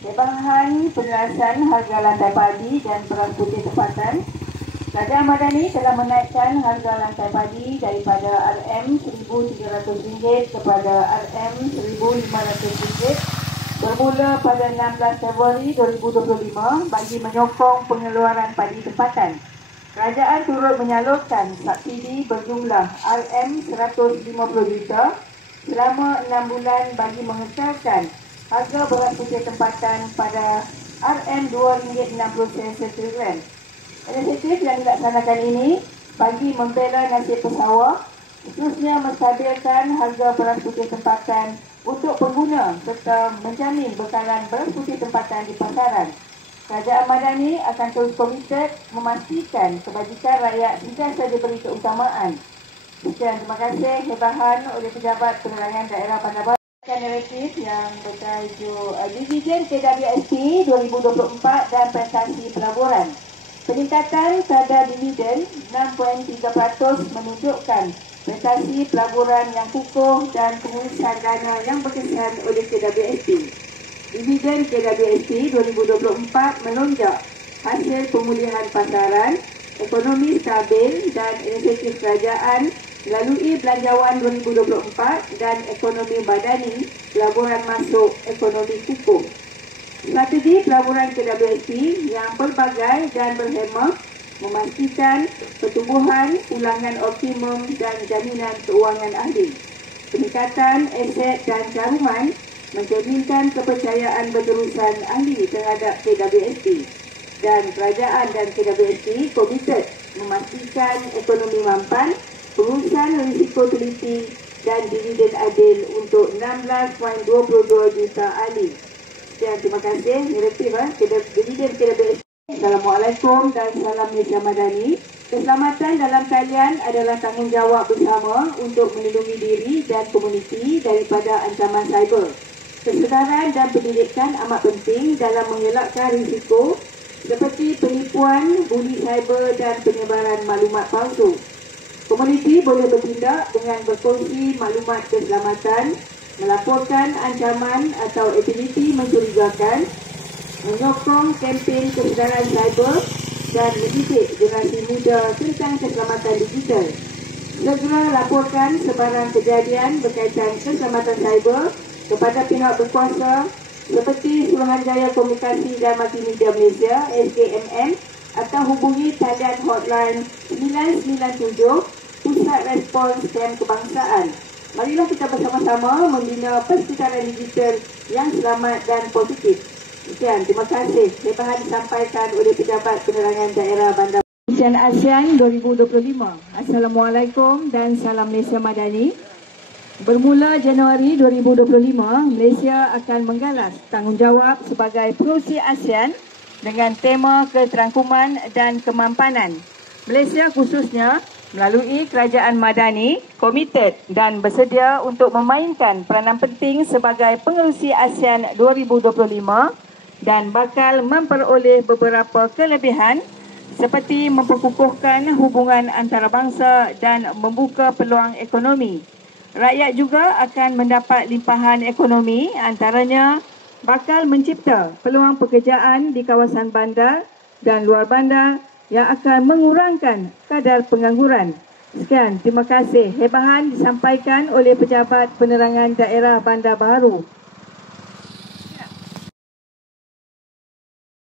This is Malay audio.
Bahan penjelasan harga lantai padi dan beras putih tempatan. Kerajaan Madani telah menaikkan harga lantai padi daripada RM1,300 kepada RM1,500 bermula pada 16 Februari 2025 bagi menyokong pengeluaran padi tempatan. Kerajaan turut menyalurkan subsidi berjumlah RM150 juta selama 6 bulan bagi mengekalkan harga beras putih tempatan pada RM2.60 per kilogram. Inisiatif yang dilaksanakan ini bagi membela nasib pesawah, khususnya menstabilkan harga beras putih tempatan untuk pengguna serta menjamin bekalan beras putih tempatan di pasaran. Kerajaan Madani akan terus komited memastikan kebajikan rakyat sentiasa diberi keutamaan. Sekian, terima kasih hebahan oleh Pejabat Penerangan Daerah Bandar Baru. Naratif yang bertajuk Dividen KWSP 2024 dan prestasi pelaburan. Peningkatan kadar dividen 6.3% menunjukkan prestasi pelaburan yang kukuh dan pengurusan dana yang berkesan oleh KWSP. Dividen KWSP 2024 menunjuk hasil pemulihan pasaran, ekonomi stabil dan inisiatif kerajaan melalui Belanjawan 2024 dan ekonomi badani pelaburan masuk ekonomi kukuh. Strategi pelaburan KWSP yang pelbagai dan berhemah memastikan pertumbuhan, ulangan optimum dan jaminan keuangan ahli. Peningkatan aset dan caruman mencerminkan kepercayaan berterusan ahli terhadap KWSP. Dan kerajaan dan KWSP komited memastikan ekonomi mampan, pengurusan risiko teliti dan dividen adil untuk 16.22 juta ahli. Sekian, terima kasih. Naratif dividen KWSP. Assalamualaikum dan salam Malaysia Madani. Keselamatan dalam talian adalah tanggungjawab bersama untuk melindungi diri dan komuniti daripada ancaman cyber. Kesedaran dan pendidikan amat penting dalam mengelakkan risiko seperti penipuan, buli cyber dan penyebaran maklumat palsu. Komuniti boleh bertindak dengan berkongsi maklumat keselamatan, melaporkan ancaman atau aktiviti mencurigakan, menyokong kempen kesedaran cyber dan mendidik generasi muda tentang keselamatan digital. Segera laporkan sebarang kejadian berkaitan keselamatan cyber kepada pihak berkuasa seperti Suruhanjaya Komunikasi dan Multimedia Malaysia (SKMM) atau hubungi talian hotline 997 Pusat Respons Scam Kebangsaan. Marilah kita bersama-sama membina persekitaran digital yang selamat dan positif. Sekian, terima kasih. Lebahan disampaikan oleh Pejabat Penerangan Daerah Bandar ASEAN 2025. Assalamualaikum dan salam Malaysia Madani. Bermula Januari 2025, Malaysia akan menggalas tanggungjawab sebagai perusi ASEAN dengan tema keterangkuman dan kemampanan. Malaysia khususnya melalui Kerajaan Madani komited dan bersedia untuk memainkan peranan penting sebagai pengerusi ASEAN 2025 dan bakal memperoleh beberapa kelebihan seperti memperkukuhkan hubungan antarabangsa dan membuka peluang ekonomi. Rakyat juga akan mendapat limpahan ekonomi, antaranya bakal mencipta peluang pekerjaan di kawasan bandar dan luar bandar yang akan mengurangkan kadar pengangguran. Sekian, terima kasih. Hebahan disampaikan oleh Pejabat Penerangan Daerah Bandar Baru.